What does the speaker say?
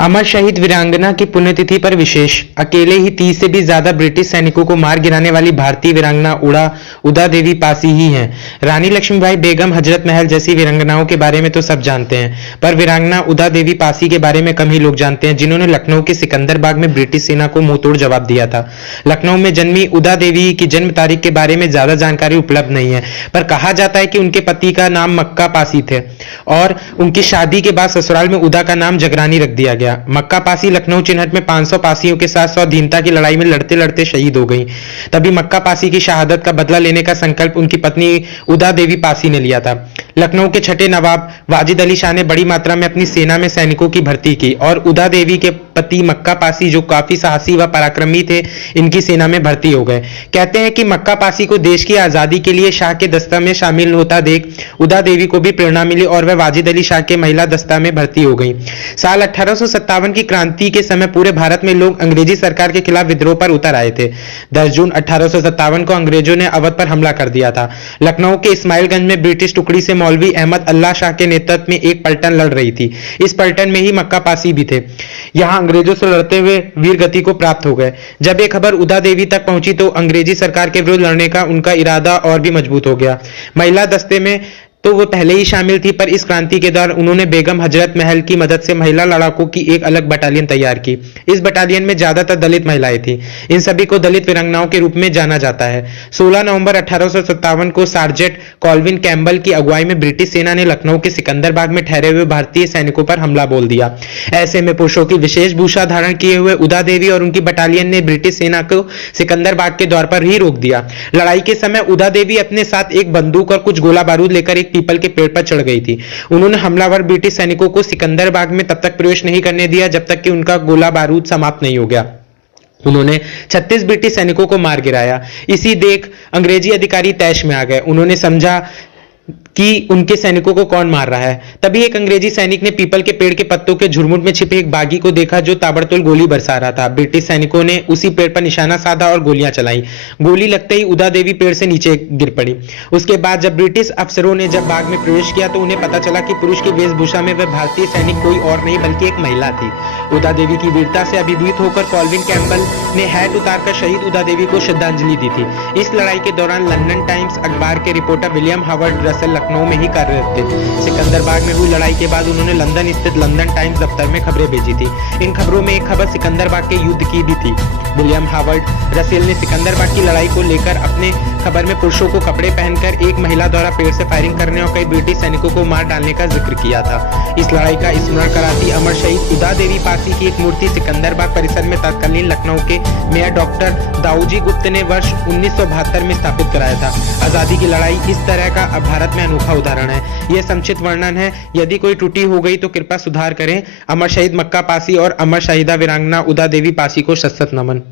अमर शहीद वीरांगना की पुण्यतिथि पर विशेष। अकेले ही 30 से भी ज्यादा ब्रिटिश सैनिकों को मार गिराने वाली भारतीय वीरांगना उदा देवी पासी ही हैं। रानी लक्ष्मीबाई, बेगम, हजरत महल जैसी वीरांगनाओं के बारे में तो सब जानते हैं, पर वीरांगना उदा देवी पासी के बारे में कम ही लोग जानते हैं, जिन्होंने लखनऊ के सिकंदर बाग में ब्रिटिश सेना को मुंहतोड़ जवाब दिया था। लखनऊ में जन्मी उदा देवी की जन्म तारीख के बारे में ज्यादा जानकारी उपलब्ध नहीं है, पर कहा जाता है कि उनके पति का नाम मक्का पासी थे और उनकी शादी के बाद ससुराल में उदा का नाम जगरानी रख दिया गया। मक्का पासी लखनऊ चिन्हट में 500 पासियों के साथ स्वाधीनता की लड़ाई में लड़ते लड़ते शहीद हो गई। तभी मक्का पासी की शहादत का बदला लेने का संकल्प उनकी पत्नी उदा देवी पासी ने लिया था। लखनऊ के छठे नवाब वाजिद अली शाह ने बड़ी मात्रा में अपनी सेना में सैनिकों की भर्ती की और उदा देवी के पति मक्का पासी, जो काफी साहसी व पराक्रमी थे, इनकी सेना में भर्ती हो गए। कहते हैं कि मक्का पासी को देश की आजादी के लिए शाह के दस्ता में शामिल होता देख उदा देवी को भी प्रेरणा मिली और वह वाजिद अली शाह के महिला दस्ता में भर्ती हो गई। साल 1857 की क्रांति के समय पूरे भारत में लोग अंग्रेजी सरकार के खिलाफ विद्रोह पर उतर आए थे। 10 जून 1857 को अंग्रेजों ने अवध पर हमला कर दिया था। लखनऊ के इस्माइलगंज में ब्रिटिश टुकड़ी से मौलवी अहमद अल्लाह शाह के नेतृत्व में एक पलटन लड़ रही थी। इस पलटन में ही मक्का पासी भी थे। यहां अंग्रेजों से लड़ते हुए वीर गति को प्राप्त हो गए। जब ये खबर उदा देवी तक पहुंची तो अंग्रेजी सरकार के विरुद्ध लड़ने का उनका इरादा और भी मजबूत हो गया। महिला दस्ते में तो वो पहले ही शामिल थी, पर इस क्रांति के दौरान उन्होंने बेगम हजरत महल की मदद से महिला लड़ाकों की एक अलग बटालियन तैयार की। इस बटालियन में ज्यादातर दलित महिलाएं थी। इन सभी को दलित वीरांगनाओं के रूप में जाना जाता है। 16 नवंबर 1857 को सार्जेंट कॉल्विन कैम्बल की अगुवाई में ब्रिटिश सेना ने लखनऊ के सिकंदर बाग में ठहरे हुए भारतीय सैनिकों पर हमला बोल दिया। ऐसे में पुरुषों की विशेष भूषा धारण किए हुए उदा देवी और उनकी बटालियन ने ब्रिटिश सेना को सिकंदर बाग के द्वार पर ही रोक दिया। लड़ाई के समय उदा देवी अपने साथ एक बंदूक और कुछ गोला बारूद लेकर एक पीपल के पेड़ पर चढ़ गई थी। उन्होंने हमलावर ब्रिटिश सैनिकों को सिकंदर बाग में तब तक प्रवेश नहीं करने दिया जब तक कि उनका गोला बारूद समाप्त नहीं हो गया। उन्होंने 36 ब्रिटिश सैनिकों को मार गिराया। इसी देख अंग्रेजी अधिकारी तैश में आ गए। उन्होंने समझा कि उनके सैनिकों को कौन मार रहा है। तभी एक अंग्रेजी सैनिक ने पीपल के पेड़ के पत्तों के झुरमुट में छिपे एक बागी को देखा जो ताबड़तोड़ गोली बरसा रहा था। ब्रिटिश सैनिकों ने उसी पेड़ पर निशाना साधा और गोलियां चलाई। गोली लगते ही उदा देवी पेड़ से नीचे गिर पड़ी। उसके बाद जब ब्रिटिश अफसरों ने जब बाग में प्रवेश किया तो उन्हें पता चला कि पुरुष की वेशभूषा में वह भारतीय सैनिक कोई और नहीं बल्कि एक महिला थी। उदा देवी की वीरता से अभिभूत होकर कॉल्विन कैम्बल ने हैट उतारकर शहीद उदा देवी को श्रद्धांजलि दी थी। इस लड़ाई के दौरान लंदन टाइम्स अखबार के reporter William Howard Russell Lucknow में ही कार्यरत थे। सिकंदर बाग में हुई लड़ाई के बाद उन्होंने लंदन स्थित लंदन टाइम्स दफ्तर में खबरें भेजी थी। इन खबरों में एक खबर सिकंदर बाग के युद्ध की भी थी। विलियम हावर्ड रसेल ने सिकंदर बाग की लड़ाई को लेकर अपने खबर में पुरुषों को कपड़े पहनकर एक महिला द्वारा पेड़ से फायरिंग करने और कई ब्रिटिश सैनिकों को मार डालने का जिक्र किया था। इस लड़ाई का स्मरण कराती अमर शहीद उदा देवी पासी की एक मूर्ति सिकंदर बाग परिसर में तत्कालीन लखनऊ के मेयर डॉक्टर दाऊजी गुप्त ने वर्ष 1972 में स्थापित कराया था। आजादी की लड़ाई इस तरह का भारत में अनोखा उदाहरण है। यह संक्षिप्त वर्णन है। यदि कोई त्रुटि हो गई तो कृपया सुधार करें। अमर शहीद मक्का पासी और अमर शहीदा वीरांगना उदा देवी पासी को शत-शत नमन।